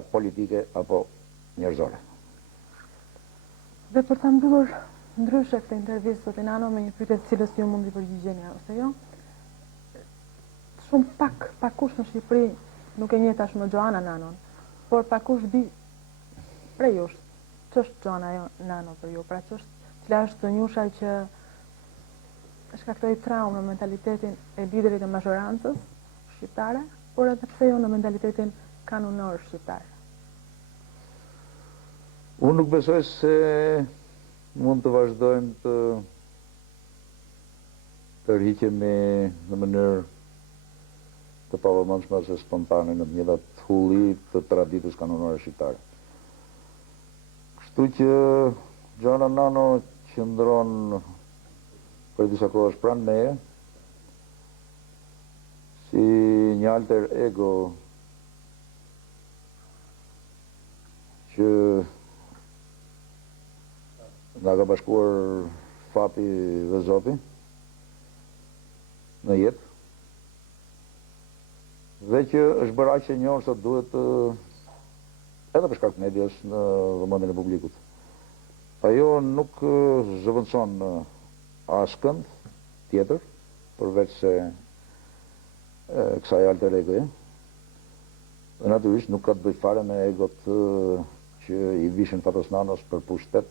politike apo njerëzore. Dhe për ta mbyllur ndryshe këtë intervistë sot Nano me një pyetje të cilës ju mundi përgjigjeni ose jo. Shumë pakush në Shqipëri nuk e njeh tashmë Gjoana Nanon, por pakush di prej jush ç'është Gjoana Nano për ju, pra cila është njusha që shkaktoi traumë në mentalitetin e liderit të mazhorancës shqiptare, por edhe pse jo në mentalitetin kanonor shqiptar. Unë nuk besoj se mund të vazhdojmë të tërhiqemi në mënyrë të pavëmendshme ose spontane në të njëjtat hulli të traditës kanonore shqiptare. Kështu që Gjoana Nano qëndron për disa kohësh pranë meje si një alter ego që nga ka bashkuar fati dhe Zoti në jetë dhe që është bërë aq e njohur sa duhet edhe për shkak të medias në vëmendjen e publikut. Ajo nuk zëvendëson askënd tjetër përveç se kësaj alter egoje. Dhe natyrisht nuk ka të bëjë fare me egot që i vishin Fatos Nanos për pushtet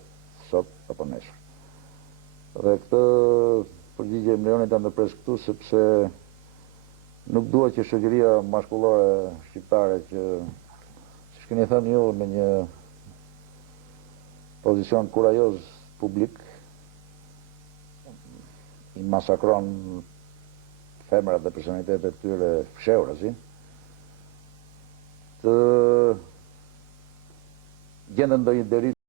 sot apo nesër. Dhe këtë përgjigje më lejoni ta ndërpres këtu sepse nuk dua që shoqëria maskullore shqiptare që, siç keni thënë ju, në një pozicion kurajoz publik i masakron femrat dhe personalitetet e tyre fshehura, të gjenden ndonjë deri